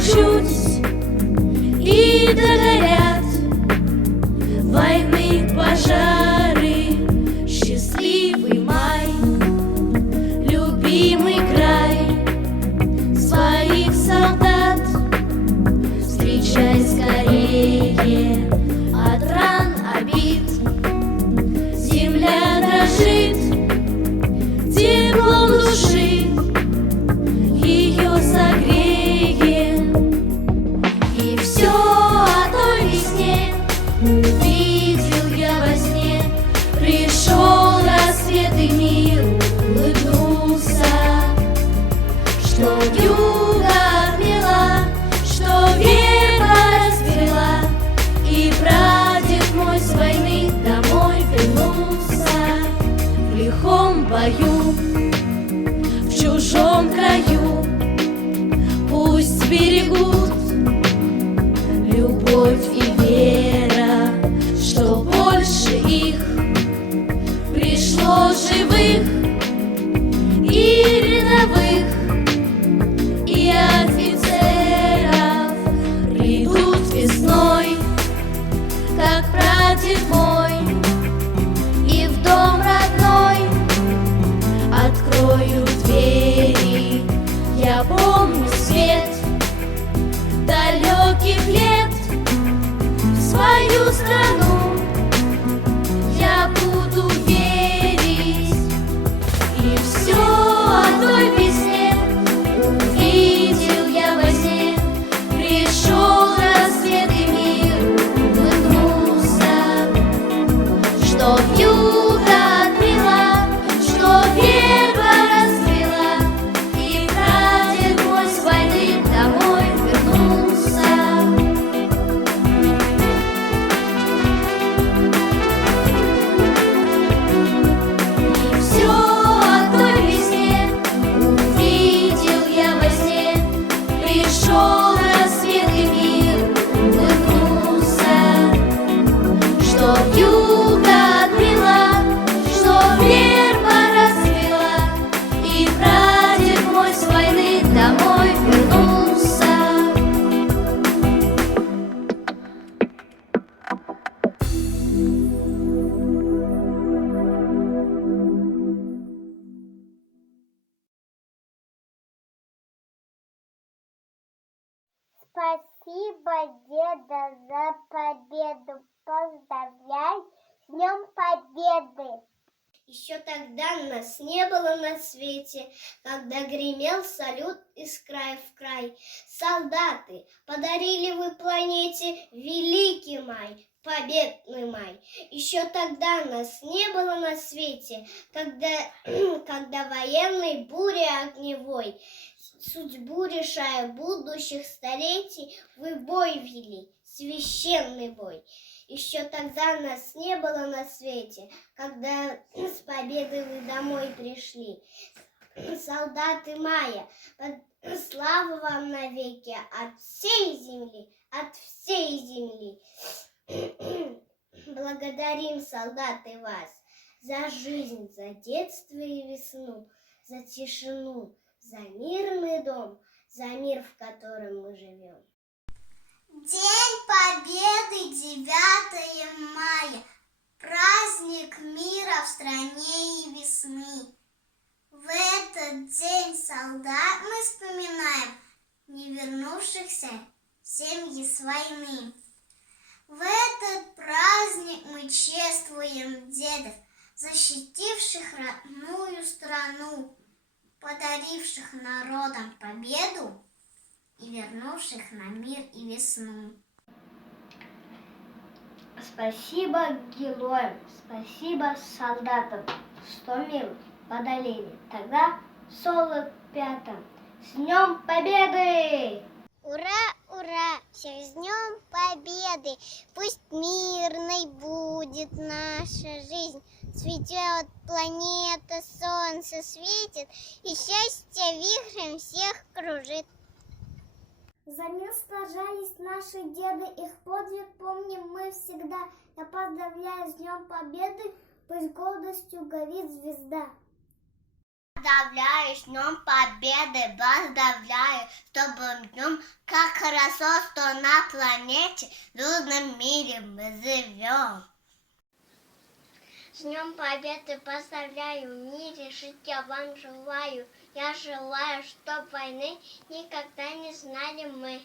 чуть-чуть и догорят войны, пожары. Счастливый май, любимый край своих солдат встречай скорее от ран обид. Земля дрожит теплом души, ее согреет. И все о той весне увидел я во сне. Пришел рассвет и мир улыбнулся, что вьюга отмела, что верба расцвела, и прадед мой с войны домой вернулся. В лихом бою, в чужом краю, пусть берегут любовь и вера, что больше их пришло живых и рядовых, и офицеров. Придут весной, как прадед мой, и в дом родной открою двери. Я помню свет далеких лет, в свою страну я буду верить. И все о той весне увидел я во сне. Пришел рассвет и мир улыбнулся, что вьюга отмела, что верба расцвела, и прадед мой с войны домой вернулся. И все о той весне увидел я во сне. Пришел рассвет и мир улыбнулся, что вьюга отмела, что верба расцвела, и прадед мой с войны домой вернулся. Спасибо, деда, за победу. Поздравляю с Днем Победы! Еще тогда нас не было на свете, когда гремел салют из края в край. Солдаты, подарили вы планете великий май, победный май. Еще тогда нас не было на свете, когда военной бури огневой, судьбу решая будущих столетий, вы бой вели, священный бой. Еще тогда нас не было на свете, когда с победой вы домой пришли. Солдаты мая, слава вам навеки от всей земли, от всей земли. Благодарим, солдаты, вас за жизнь, за детство и весну, за тишину, за мирный дом, за мир, в котором мы живем. День Победы, 9 мая, праздник мира в стране и весны. В этот день солдат мы вспоминаем, не вернувшихся семьи с войны. В этот праздник мы чествуем дедов, защитивших родную страну, подаривших народам победу и вернувших на мир и весну. Спасибо героям, спасибо солдатам, что мир подолели тогда в 45-м. С Днем Победы! Ура, ура! Всех с Днем Победы! Пусть мирной будет наша жизнь. Цветет планета, солнце светит, и счастье вихрем всех кружит. За мир сражались наши деды, их подвиг помним мы всегда. Я поздравляю с Днем Победы, пусть гордостью горит звезда. Поздравляю с Днем Победы, поздравляю, чтобы днем, как хорошо, что на планете, в дружном мире мы живем. С Днем Победы поздравляю, в мире жить я вам желаю. Я желаю, чтоб войны никогда не знали мы.